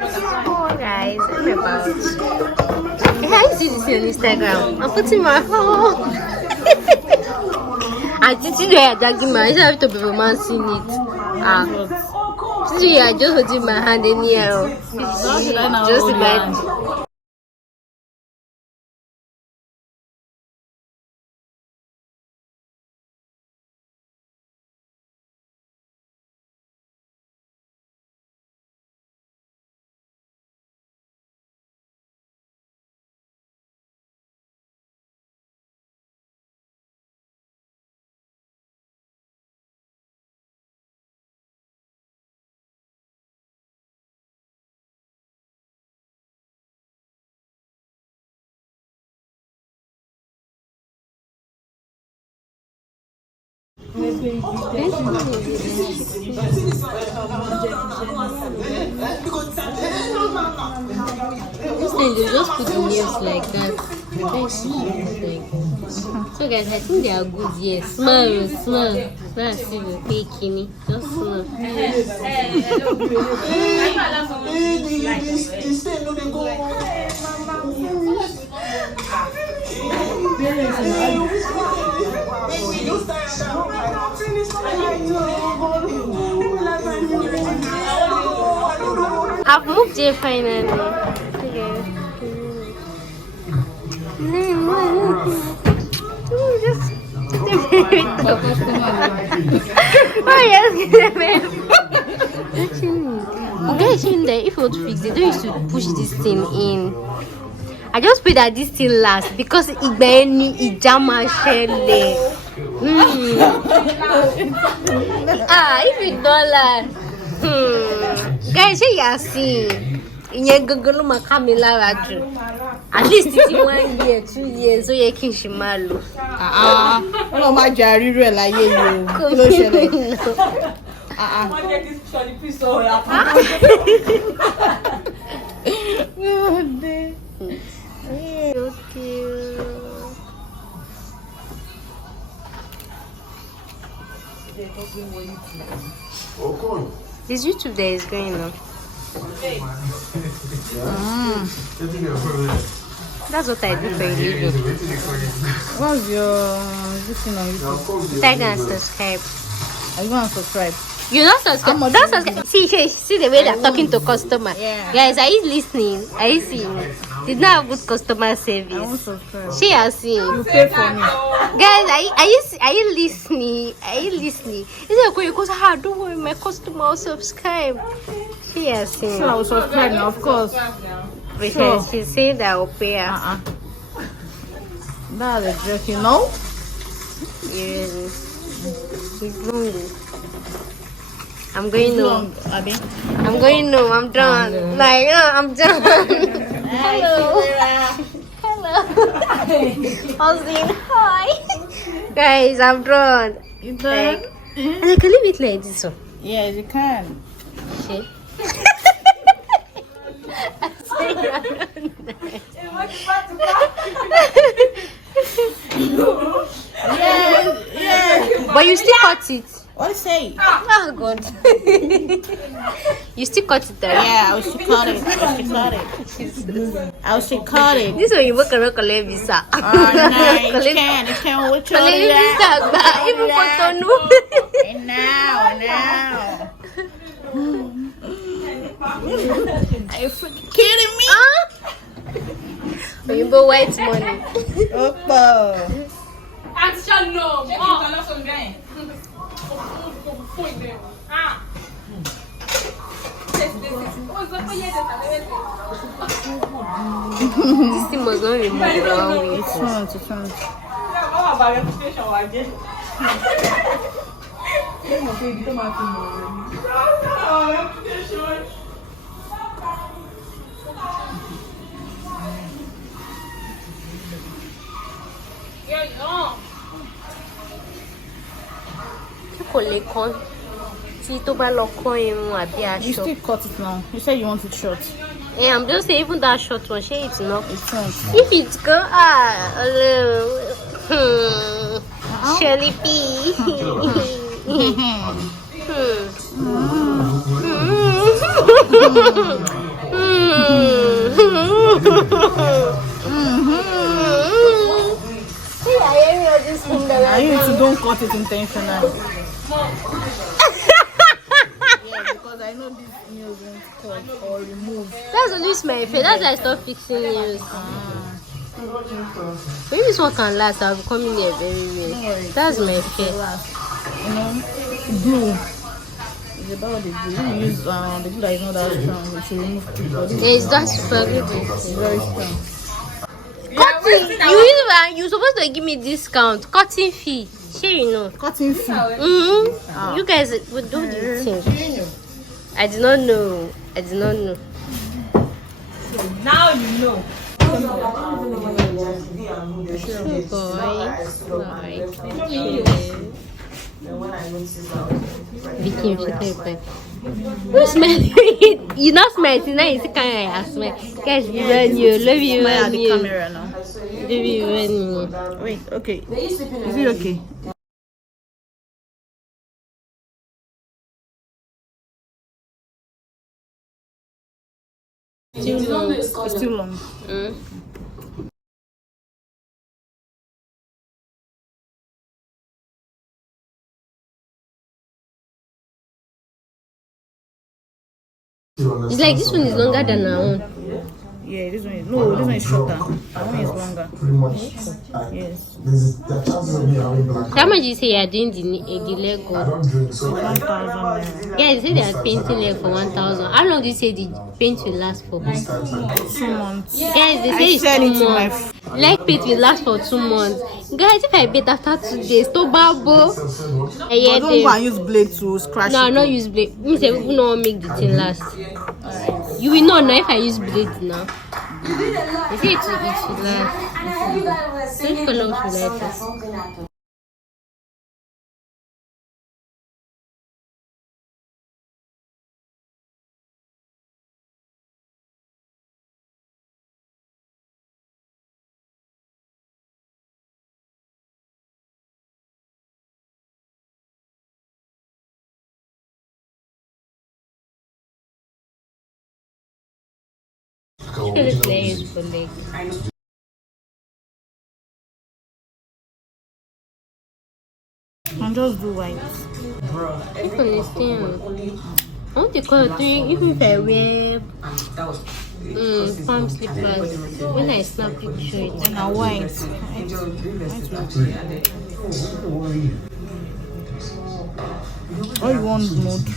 Oh guys, I'm about. I see this on Instagram. I'm putting my phone. I just see that dragging my. I just have to be romancing it. See, I just holding my hand in here. Just like. This time they just put the nails like that. So guys, I think they are good. Yes, smile, smile. Let's see the faking. Just smile. I've moved here finally. Oh yes, if you want to fix it, don't use to push this thing in. I just pray that this thing lasts because if you don't last, guys, you are seeing. At least it's 1 year, 2 years, so you can shimalu. Oh my God, you like you. This YouTube there is going on. That's what I do for a living. What's your this thing on YouTube? Tag and subscribe. Are you gonna subscribe? You not subscribe. Don't subscribe. See the way they're talking to customer. Yeah. Guys, are you listening? Are you seeing? Did not have good customer service. I won't subscribe. She has seen. You pay for me. Guys, are you listening? Are you listening? Is it okay? Because don't worry, my customer will subscribe. She has seen. So I will subscribe now, of course. Because she said that I will pay her. That's a joke, you know? Yes. It's long. I'm going home. Abby. I'm going home. I'm done. Like, I'm done. Hello. Hello. Ozzy, hi. Guys, I'm done. You done? And I can leave it like this. So. Yes, you can. See? Yeah. But you still cut it. What say? Oh God. You still cut it there? Yeah, I should cut it. I should cut it. I should cut it. This one you work around collect visa. Oh, no, it can't. Which one Collect visa. Even Cotonou. And now. Are you freaking kidding me? Remember white money. Oppo. This thing was not removed 1 week. It's fun. Kò lè kán tí tó bá lọ kán irun àbí You aṣọ. still cut it now. You said you want it short. Yeah, I'm just saying even that short one, shey it's enough. It's not. If it's go Shelly P. See, I hear all this thing that I used to don't cut it intentionally. Yeah, because I know these nails won't cut or remove. That's only my face. That's why I stopped fixing nails. Maybe this one can last. I'll be coming here very well. Don't worry. That's my It face. will last. You know, glue. It's about the glue. If you use the glue that is not that strong, you should remove it. But this Yeah, it's that super good. is very strong. Cutting. You supposed to give me discount. Cutting fee. Sure, you know. Cutting fee. You guys would do the thing. I did not know. I did not know. Now you know. You smell it. You not smell it. Now you see kind of smell. Guys, love you. Love you. Smile at Love the you. camera now. Love you. Love you. Wait, okay. Is it okay? Too long. It's too long. It's like this one is longer than our own. Yeah, this one is this one is shorter. That one is longer. Yes. How much you say you are doing the leg I work? don't drink, so 1,000 naira. Guys, you say they are painting leg for 1,000. How long do you say the paint will last for? 2 months. Guys, they say I it's said 2 it to my months. Leg paint will last for 2 months. Guys, if I paint after 2 days, to babo. But don't go and use blade to scratch No, it. not use blade. Me say we no make the thing last. You will know now if I use blade now. They say it will last. Which color should I take? Which color should I use for leg? And just do white. Which one is thin? I want to color three. Even if I wear palm slippers, when I snap picture it. And a white. Or you want nude?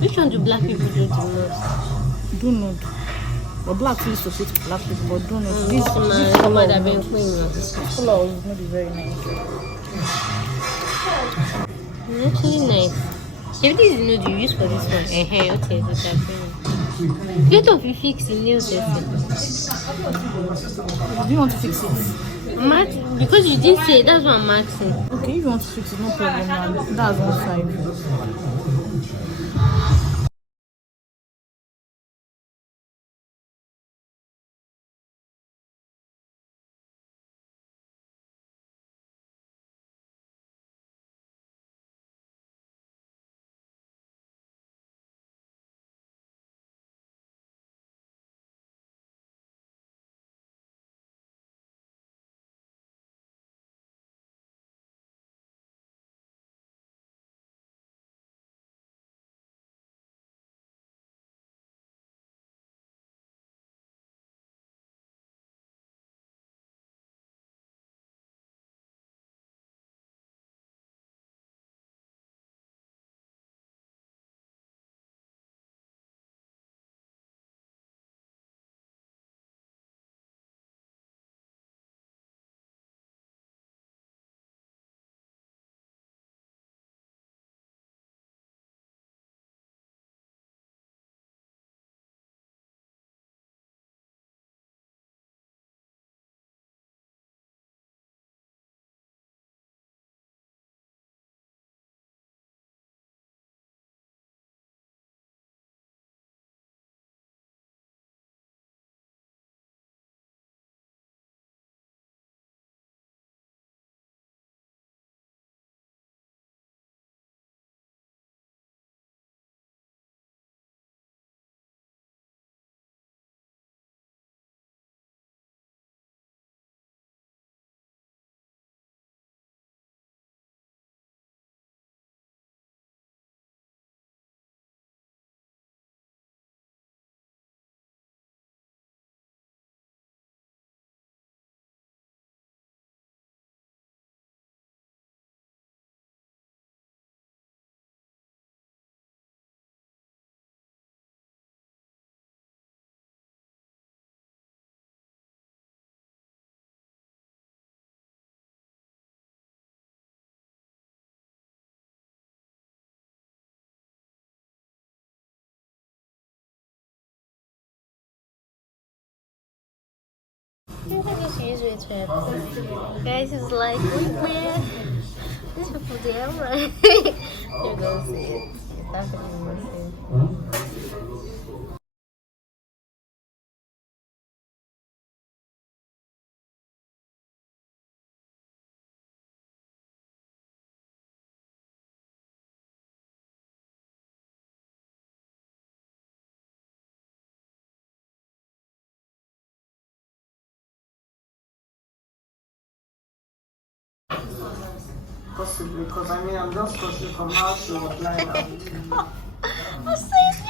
Which one do black people do the most? Do nude. But black used to fit black people, but do nude. This color that been clean. This color is not very nice. Actually nice. If this is nude you use for this one, okay, it's that. Get off you fix the nails. Do you want to fix it? Matt, because you didn't say it, that's what I'm asking. Okay, if you want to fix it, no problem. That's one side. just use it to help. Guys, it's like, wait, man. These people, they are right. You're gonna see it. It's happening. Possibly, because I mean, I'm just touching from how she was lying down. I said,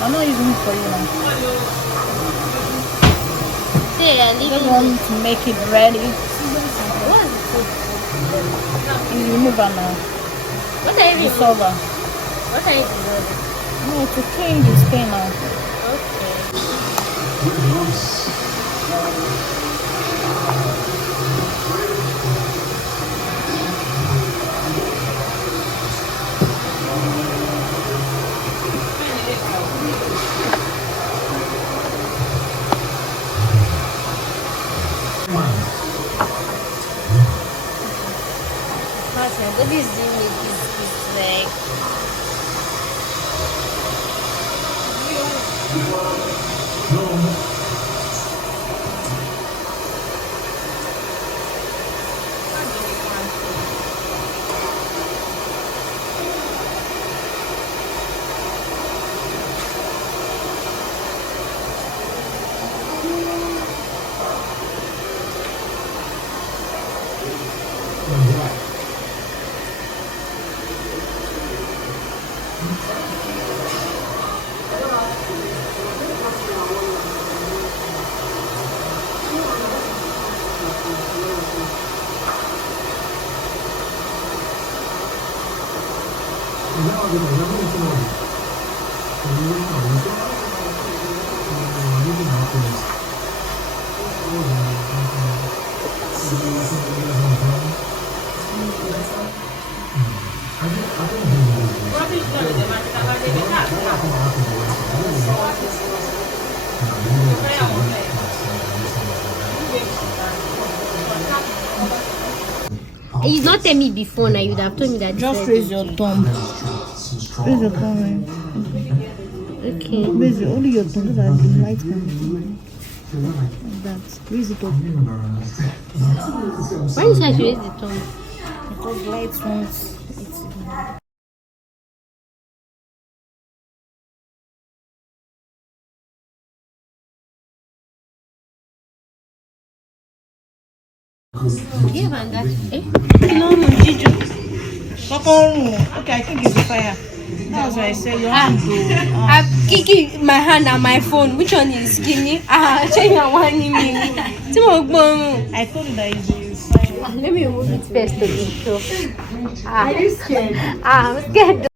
I'm not using it for you now. yeah, I just want to make it ready. You remove it now. What are you The solver. What are you doing? No, to clean the stain now. What is doing this like? He's not telling me before now. You'd have told me that. Just raise your thumb. Raise your thumb. Okay. Raise your, only your thumb. So that the light can like that. Raise it up. Why did I raise the tongue? Because light wants it. Yeah, man, that's Okay, I think it's the fire. That's why I said your hand to Kiki, my hand and my phone. Which one is skinny? Change your one in me. I told you that it's the fire. Let me remove it first again. So, are you scared? I'm scared.